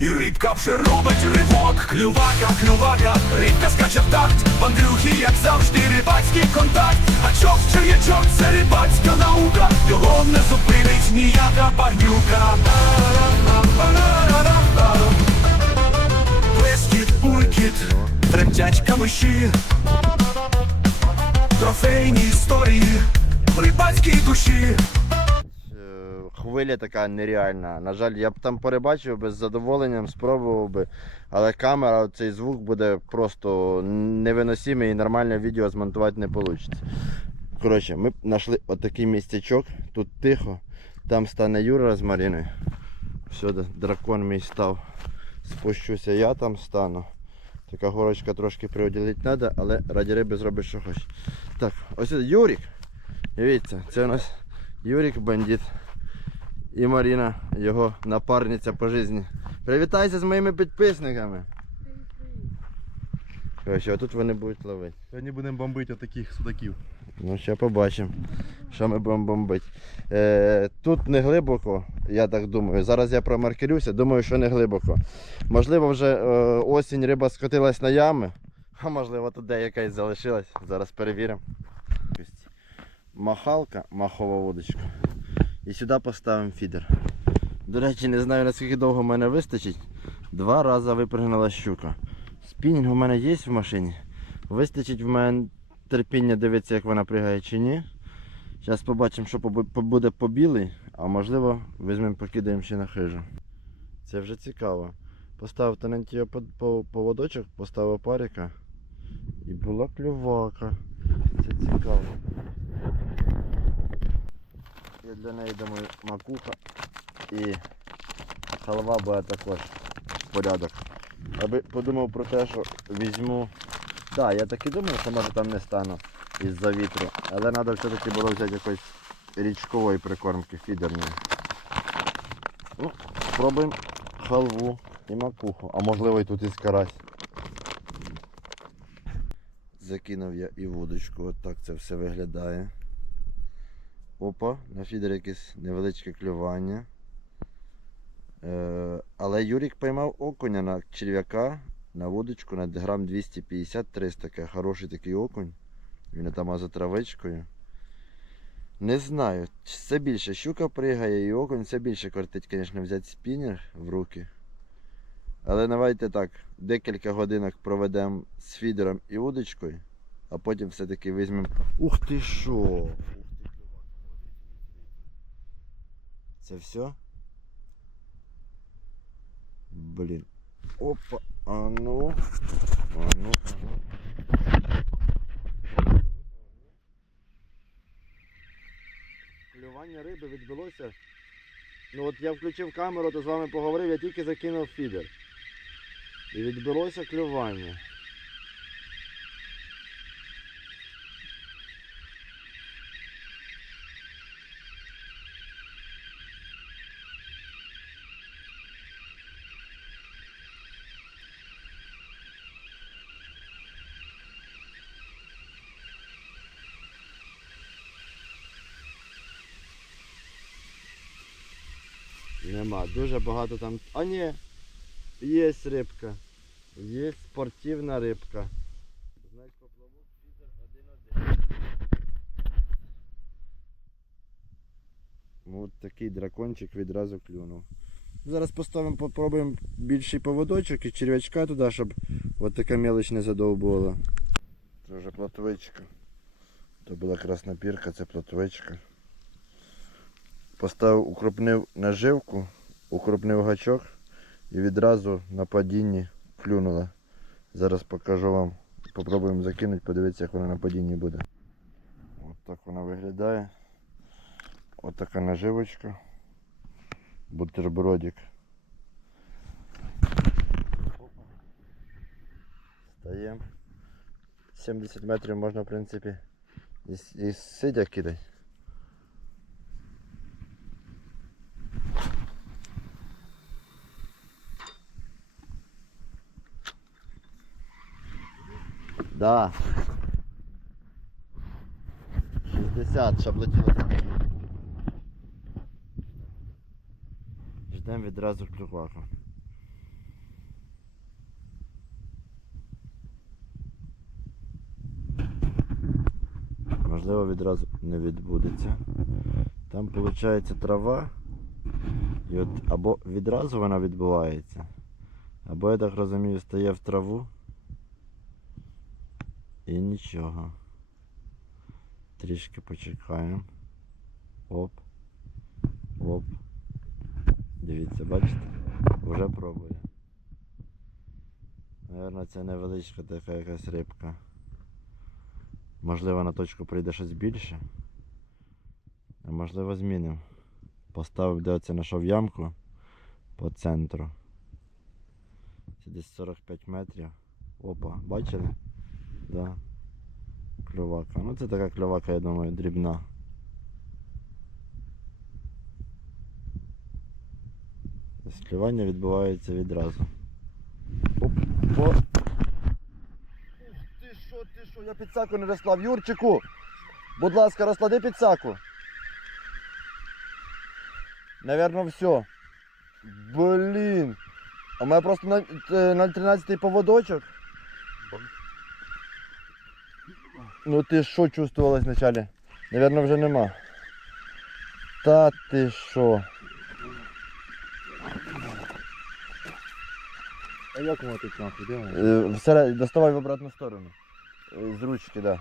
і рибка вже робить ривок. Клювака, клювака, рибка скаче в такт, Андрюхи, як завжди, рибацький контакт. А чок черв'ячок, це рибацька наука, його не зупинить ніяка багнюка. Плескіт, булькіт, тремтять камиші, трофейні історії, в рибацькій душі. Хвиля така нереальна. На жаль, я б там перебачив би з задоволенням, спробував би. Але камера, цей звук буде просто невиносимий і нормальне відео змонтувати не вийде. Коротше, ми знайшли отакий містечок, тут тихо. Там стане Юра з Маріною. Сюди дракон мій став. Спущуся, я там стану. Така горочка трошки приоділити треба, але раді риби зробиш що хочеш. Так, ось Юрік. Дивіться, це у нас Юрік бандит. І Маріна, його напарниця по житті. Привітайся з моїми підписниками. Коротше, тут вони будуть ловити. Сьогодні будемо бомбити отаких судаків. Ну, ще побачимо, що ми будемо бомбити. Е, тут не глибоко, я так думаю. Зараз я промаркерюся, думаю, що не глибоко. Можливо, вже е, осінь риба скотилась на ями, а можливо тут деяка і залишилась. Зараз перевіримо. Махалка, махова вудочка. І сюди поставимо фідер. До речі, не знаю наскільки довго в мене вистачить. Два рази випрыгнула щука. Спінінг у мене є в машині. Вистачить в мене терпіння дивитися, як вона пригає чи ні. Зараз побачимо, що буде по білий, а можливо візьмемо покидаємо ще на хижу. Це вже цікаво. Поставив тоненький по- по- поводочок, поставив парика і була клювака. Це цікаво. Для неї думаю макуха і халва буде також в порядок. Аби подумав про те, що візьму так, я так і думав, що може там не стану із-за вітру. Але треба все-таки було взяти якоїсь річкової прикормки, фідерної. Ну, спробуємо халву і макуху. А можливо і тут і карась. Закинув я і вудочку, от так це все виглядає. Опа, на фідер якесь невеличке клювання. Е, але Юрік поймав окуня на черв'яка на вудочку на грам 250-300 таке. Хороший такий окунь. Він там за травичкою. Не знаю. Все більше щука пригає і окунь все більше кортить, звісно, взяти спінінг в руки. Але давайте так, декілька годинок проведемо з фідером і удочкою, а потім все-таки візьмемо. Ух ти що! Ух ти, Це все? Блін. Опа, а ну. А ну, ага. Клювання риби відбулося. Ну от я включив камеру, то з вами поговорив, я тільки закинув фідер. І відбулося клювання. Нема. Дуже багато там. А ні. Є рибка. Є спортивна рибка. Значить поплавок фідер 1-1. От такий дракончик відразу клюнув. Зараз поставимо, попробуємо більший поводочок і черв'ячка туди, щоб от така мелоч не задовбувала. Це вже плотвичка. То була краснопірка, це плотвичка. Поставив, укропнив наживку, укропнив гачок і відразу на падінні клюнула. Зараз покажу вам. Попробуємо закинути, подивитися, як вона на падінні буде. Ось так вона виглядає. Ось така наживочка. Бутербродик. Стаємо. 70 метрів можна, в принципі, і, і сидя кидати. Да. 60 шаблетіла. Ждемо відразу клюваку. Можливо, відразу не відбудеться. Там виходить трава і от або відразу вона відбувається, або я так розумію стає в траву і нічого. Трішки почекаємо. Оп. Оп. Дивіться, бачите? Вже пробує. Наверно, це невеличка така якась рибка. Можливо, на точку прийде щось більше. А можливо змінимо. Поставив, де оце знайшов ямку по центру. Це десь 45 метрів. Опа, бачили? Да. Кльовака. Ну це така кльовака, я думаю, дрібна. Склювання відбувається відразу. Оп. Ух ти що, ти що, я підсаку не розклав. Юрчику! Будь ласка, розклади підсаку. Наверно, все. Блін. У мене просто на, е, на 13 поводочок. Ну ти що чувствувалось вначалі? Наверно, вже нема. Та ти що? А як воно тут нахуй? Де воно? Е, доставай в обратну сторону. Е, З ручки, да.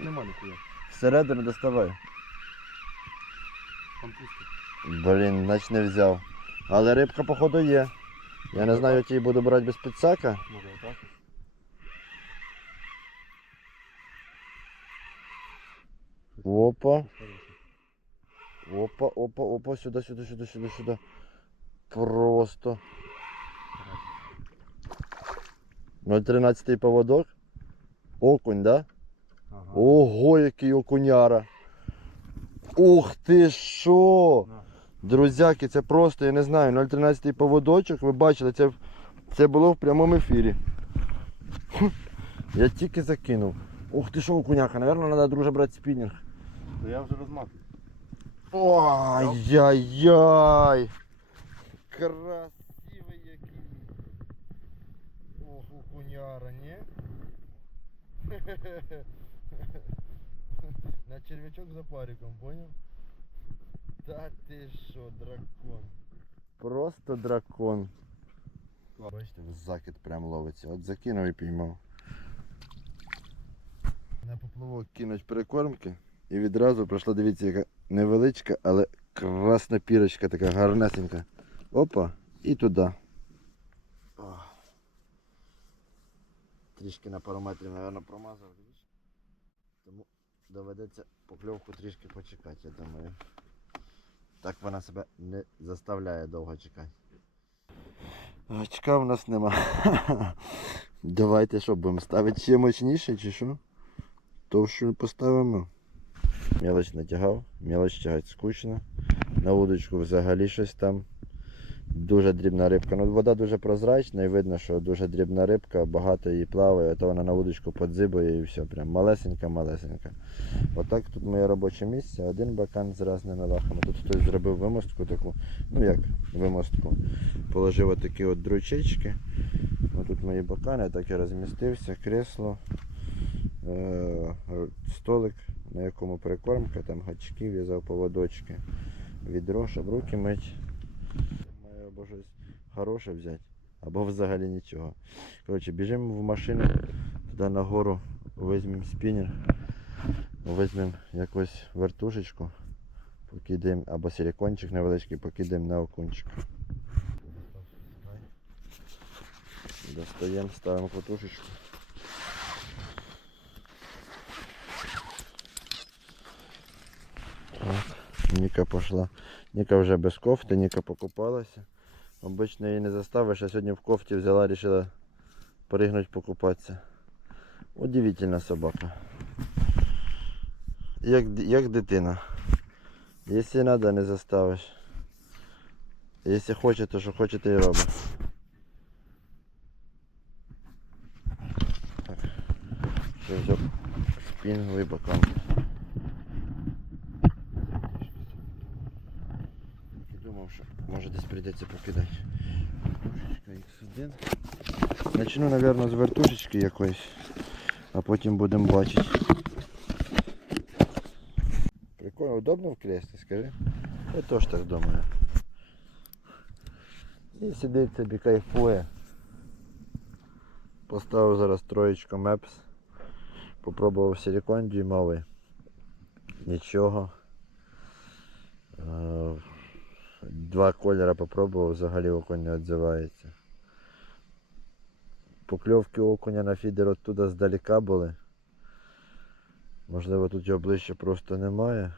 Нема ніхуя. Всередину доставай. Там пусто. Блін, значить не взяв. Але рибка, походу, є. Я не знаю, як її буду брати без підсака. Може отак? Опа. Опа, опа, опа, сюди, сюди, сюди, сюди, сюди. Просто. 0,13 поводок. Окунь, да? Ага. Ого, який окуняра. Ух ти що! Друзяки, це просто, я не знаю, 0,13 поводочок, ви бачили, це, це було в прямому ефірі. Я тільки закинув. Ух ти що, окуняка, напевно, треба друже брати спінінг. То я вже розмахую. Ой-яй-яй! Красивий який. Ох, окуняра, не? На червячок за париком, понял? Та ти що, дракон. Просто дракон. Бачите, закид прям ловиться. От закинув і піймав. На поплавок кинуть прикормки і відразу пройшла, дивіться, яка невеличка, але красна пірочка така гарнесенька. Опа, і туди. О. Трішки на пару метрів, мабуть, промазав. Тому доведеться покльовку трішки почекати, я думаю. Так вона себе не заставляє довго чекати. Очка в нас нема. Давайте що, будемо ставити ще мощніше чи що? Товщу поставимо. Мелоч натягав, мелоч тягати скучно. На удочку взагалі щось там. Дуже дрібна рибка. Ну, вода дуже прозрачна і видно, що дуже дрібна рибка, багато її плаває, а то вона на удочку подзибує і все. Прям малесенька-малесенька. Отак тут моє робоче місце, один бакан з різними лахами. Тут хтось зробив вимостку таку, ну як вимостку. Положив отакі от дручечки. Ось тут мої бакани, так і розмістився, кресло, е- столик, на якому прикормка, там гачки, в'язав поводочки, відро, щоб руки мить. Маю або щось хороше взяти, або взагалі нічого. Коротше, біжимо в машину, туди нагору візьмемо спінінг, візьмемо якусь вертушечку, покидаємо, або силикончик невеличкий, покидаємо на окунчик. Достаємо, ставимо катушечку. Так, Ніка пішла. Ніка вже без кофти, Ніка покупалася. Обично її не заставиш, а сьогодні в кофті взяла, вирішила пригнути покупатися. Удивительна собака. Як, як дитина. Якщо треба, не заставиш. Якщо хоче, то що хоче, то і робить. Так. Ще взяв спінговий бакан. І думав, що може десь прийдеться покидати. X1. Начну, мабуть, з вертушечки якоїсь, а потім будемо бачити. Прикольно, удобно в креслі, скажи? Я теж так думаю. І сидить собі кайфує. Поставив зараз троєчку Мепс. Попробував силикон дюймовий. Нічого. Два кольори попробував, взагалі окунь не відзивається. Покльовки окуня на фідер оттуда здалека були. Можливо, тут його ближче просто немає.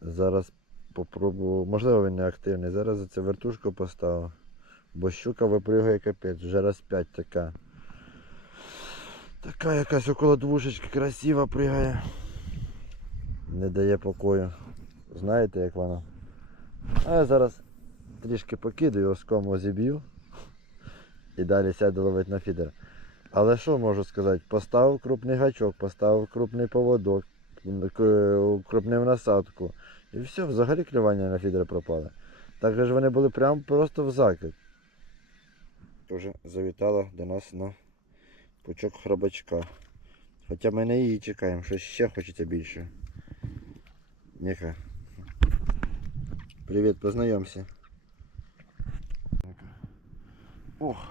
Зараз попробую. Можливо, він не активний. Зараз за це вертушку поставив. Бо щука випригує капець, вже раз 5 така. Така якась около двушечки красива пригає. Не дає покою. Знаєте, як вона? А я зараз трішки покидаю, оскому зіб'ю. І далі сяду ловити на фідер. Але що можу сказати? Поставив крупний гачок, поставив крупний поводок, крупнив насадку. І все, взагалі клювання на фідер пропали. Так же вони були прямо просто в закид. Тоже завітала до нас на пучок хробачка. Хоча ми не її чекаємо, щось ще хочеться більше. Ніка. Привіт, познайомся. Ох,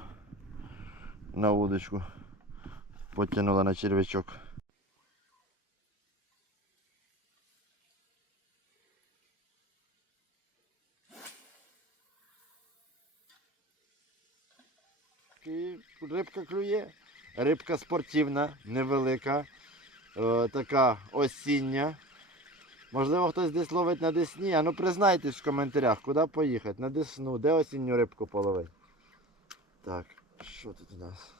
на удочку. Потянула на червячок. Рибка клює. Рибка спортивна, невелика, е, така осіння. Можливо, хтось десь ловить на Десні, а ну признайтесь в коментарях, куди поїхати? На Десну, де осінню рибку половити? Так, що тут у нас?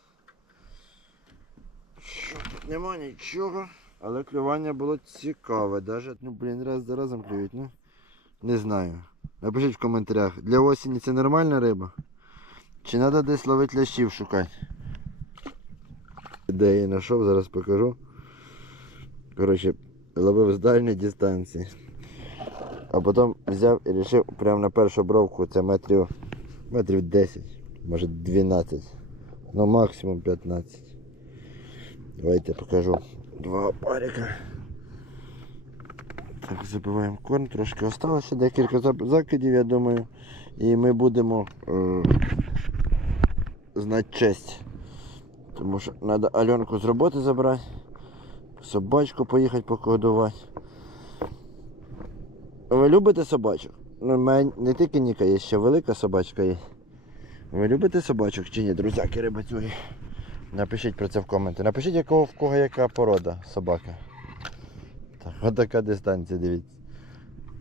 Що тут нема нічого, але клювання було цікаве. Даже, ну, блін, раз за разом клюють, ну. Не знаю. Напишіть в коментарях, для осені це нормальна риба? Чи треба десь ловити лящів шукати? Де я її знайшов, зараз покажу. Коротше, ловив з дальньої дистанції. А потім взяв і вирішив прямо на першу бровку, це метрів, метрів 10, може 12. Ну максимум 15. Давайте покажу два парика. Так, забиваємо корм, трошки осталося декілька закидів, я думаю. І ми будемо е, знати честь. Тому що треба Альонку з роботи забрати, собачку поїхати покодувати. Ви любите собачок? Ну, в мене не тільки Ніка є, ще велика собачка є. Ви любите собачок чи ні, друзяки рибацюги? Напишіть про це в коменти. Напишіть, якого, в кого яка порода собака. Так, от така дистанція, дивіться.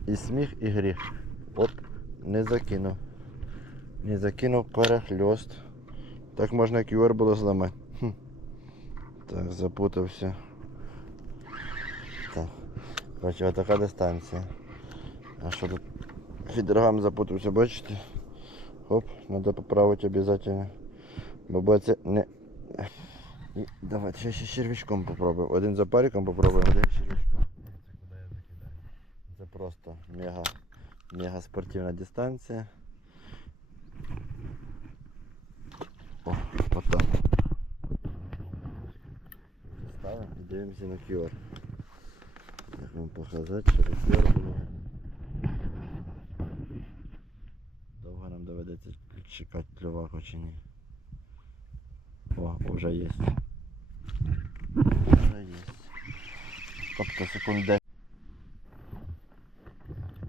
І сміх, і гріх. Оп, не закинув. Не закинув перехльост. Так можна QR було зламати. Хм. Так, запутався. От така дистанція. А що тут? Фідергам запутався, бачите? Хоп, треба поправити обов'язково. Бо це не. І Давайте ще, червячком попробуємо. Один за париком попробуємо, один червячком. Це просто мега, мега спортивна дистанція. О, от там. Ставимо і дивимося на QR. Вам показати, що QR. Довго нам доведеться чекати клюваку чи ні. О, вже є. Вже є. Тобто 10.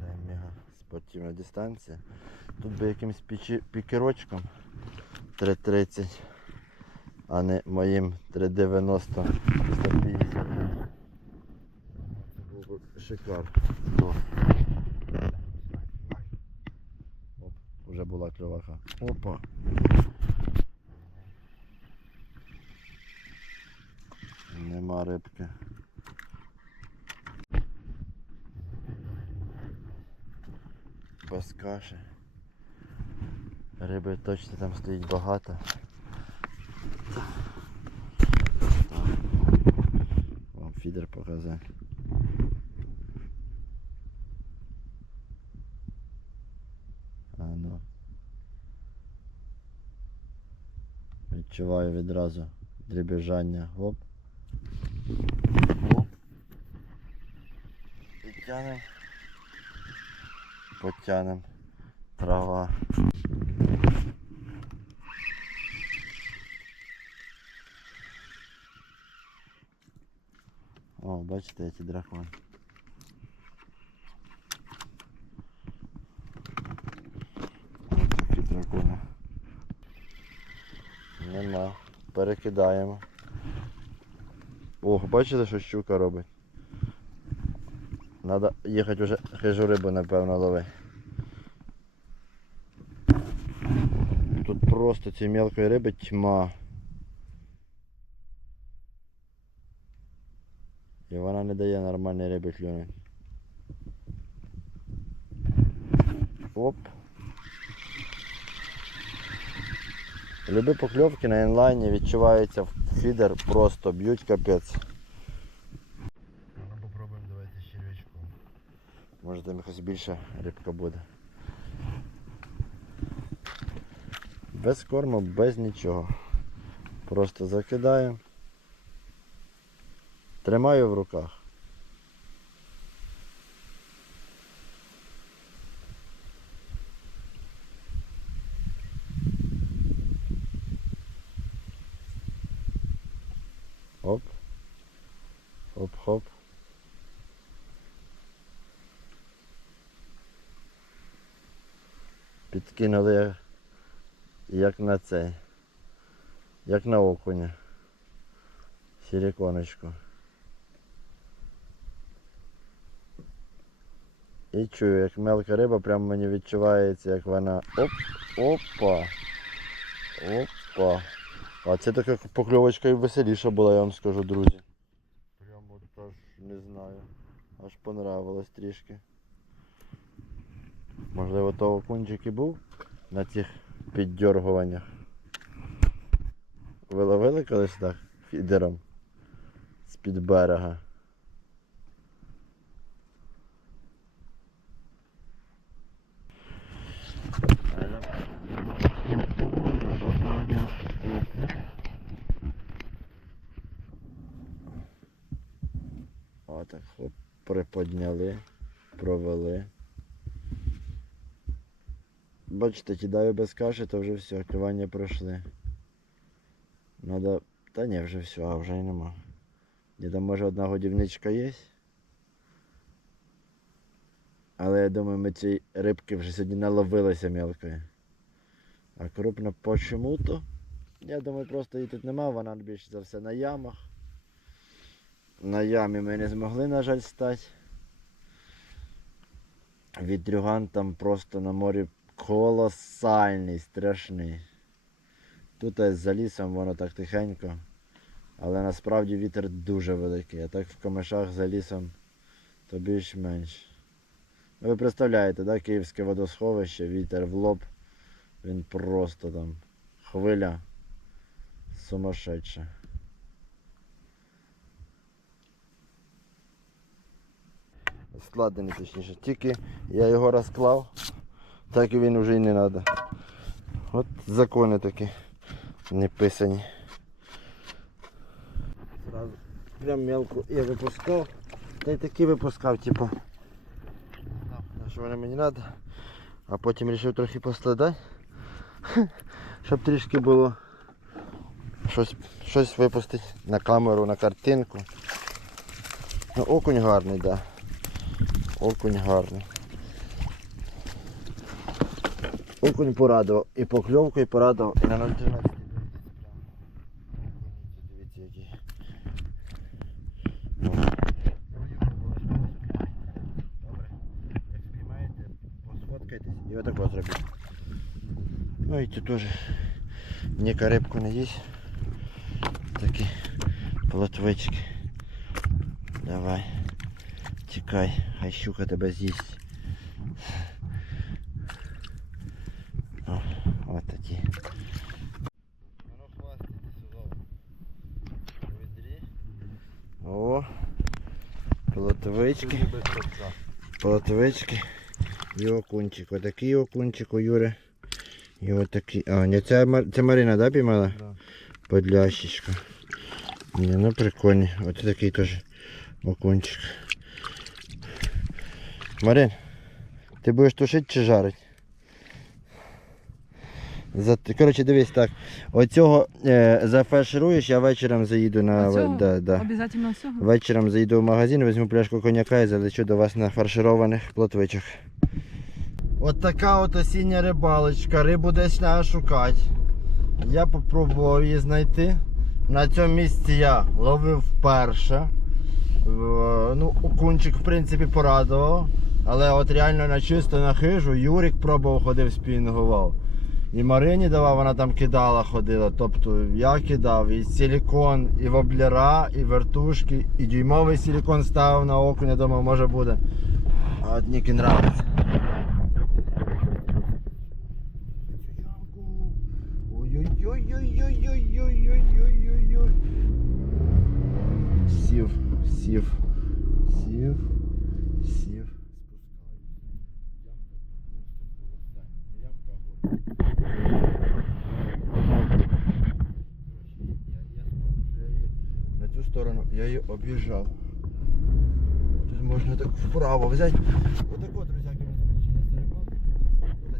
Дай мега спортивна дистанція. Тут би якимсь пікерочком 3.30, а не моїм 3.90 Був шикар. О. Оп, вже була кльовака. Опа. Нема рибки. Без каші. Риби точно там стоїть багато. Вам фідер показав. А ну. Відчуваю відразу дрібіжання. Оп. Оп. Потянем. Потянем. Трава. О, бачите, эти дракони. Ось такі дракони. Нема. Перекидаємо. Ох, бачите, що щука робить? Надо їхати вже хижу рибу, напевно, ловити. Тут просто цієї мелкої риби тьма. І вона не дає нормальної риби клюнути. Оп. Любі покльовки на інлайні відчуваються в фідер, просто б'ють капець. Ну попробуємо давайте червячку. Може там якось більше рибка буде. Без корму, без нічого. Просто закидаю. Тримаю в руках. Оп. Хоп-хоп. Підкинули як, на цей. Як на окуня. Силиконочку. І чую, як мелка риба прямо мені відчувається, як вона. Оп! Опа! Опа! А це така покльовочка і веселіша була, я вам скажу, друзі. Прямо аж не знаю. Аж понравилось трішки. Можливо, то окунчик і був на цих піддергуваннях. Ви ловили колись так фідером з-під берега? Отак, приподняли, провели. Бачите, кидаю без каші, то вже все, клювання пройшли. Надо. Та ні, вже все, а вже й нема. Де там може одна годівничка є. Але я думаю, ми цієї рибки вже сьогодні наловилися мелкої. А крупно почему-то. Я думаю, просто її тут нема, вона більше за все на ямах. На ямі ми не змогли, на жаль, стати. Вітрюган там просто на морі колосальний, страшний. Тут за лісом воно так тихенько. Але насправді вітер дуже великий. А так в камешах за лісом то більш-менш. Ну, Ви представляєте, да, Київське водосховище, вітер в лоб. Він просто там хвиля сумасшедша. Складений точніше. Тільки я його розклав, так і він вже й не треба. От закони такі не писані. Прям мелко я випускав. Та й такі випускав, типу. Що вони мені треба. А потім вирішив трохи поскладати. Щоб трішки було щось, щось випустити на камеру, на картинку. Ну, окунь гарний, так. Да. Окунь гарний. Окунь порадував. І покльовку, і порадував, і на 0,13. Дивіться, який. Ну. Добре. Як спіймаєте, посфоткайтесь і отак от зробіть. Ну і тут теж ніяка рибку не їсть. Такі плотвички. Давай. Тікай, хай щука тебе з'їсть. Торця. плотвички і окунчик. Отакий окунчик у Юри. І отакий. А, не, це, це Марина, да, піймала? Да. Подлящичка. Ні, ну прикольні. Ось такий теж окунчик. Марин, ти будеш тушити чи жарити? Коротше, дивись так. Оцього е, зафаршируєш, я вечором заїду на. Оцього? Да, да. Обязательно всього? Вечором заїду в магазин, візьму пляшку коньяка і залечу до вас на фаршированих плотвичок. От така от осіння рибалочка, рибу десь треба шукати. Я попробував її знайти. На цьому місці я ловив вперше. Ну, окунчик, в принципі, порадував. Але от реально на чисто на хижу Юрік пробував ходив спінгував. І Марині давав, вона там кидала, ходила. Тобто я кидав і силікон, і воблера, і вертушки, і дюймовий силікон ставив на окуня, думав, може буде. А от Ніки нравиться. Ой-ой-ой-ой-ой-ой-ой-ой-ой-ой-ой. Сів, сів, сів, сів. На цю сторону я її об'їжджав. Тут можна так вправо взяти. Отак от, друзяки,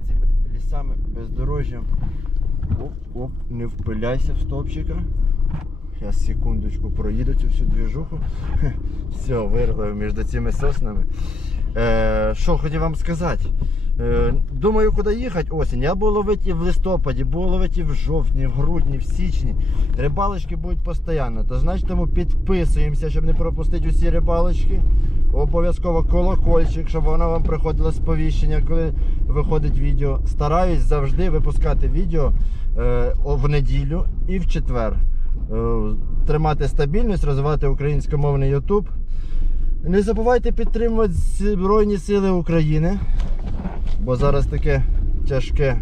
цими лісами, бездорожжям. Оп-оп, не впиляйся в стовпчика. Зараз секундочку проїду цю всю двіжуху. Все, вирвав між цими соснами. Е, що хотів вам сказати? Е, думаю, куди їхати осінь. Я буду ловити і в листопаді, буду ловити і в жовтні, в грудні, в січні. Рибалочки будуть постійно. То значить тому підписуємося, щоб не пропустити усі рибалочки. Обов'язково колокольчик, щоб воно вам приходило сповіщення, коли виходить відео. Стараюсь завжди випускати відео е, в неділю і в четвер. Е, тримати стабільність, розвивати українськомовний YouTube. Не забувайте підтримувати Збройні Сили України, бо зараз таке тяжке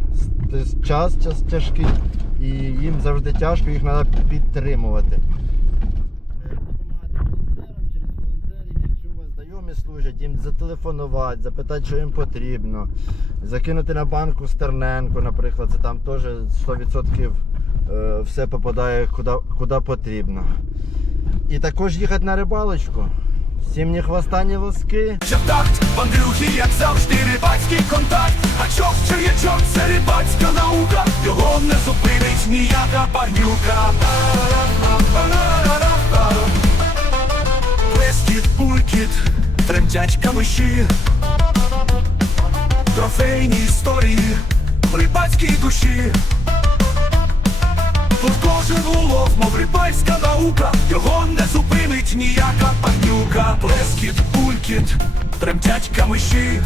час, час тяжкий, і їм завжди тяжко, їх треба підтримувати. Знайомі служать, їм зателефонувати, запитати, що їм потрібно. Закинути на банку Стерненко, наприклад, це там теж 100% е, все попадає куди, куди потрібно. І також їхати на рибалочку. Всім ні хвоста, ні лоски. Ще такт, Андрюхі, як завжди, рибацький контакт. А чок чи ячок, це рибацька наука. Його не зупинить ніяка багнюка. Плескіт, булькіт, тремтять камиші. Трофейні історії рибацькій душі. Тут кожен улов, мов рибальська наука, його не зупинить ніяка панюка. Плескіт, булькіт, тремтять камиші.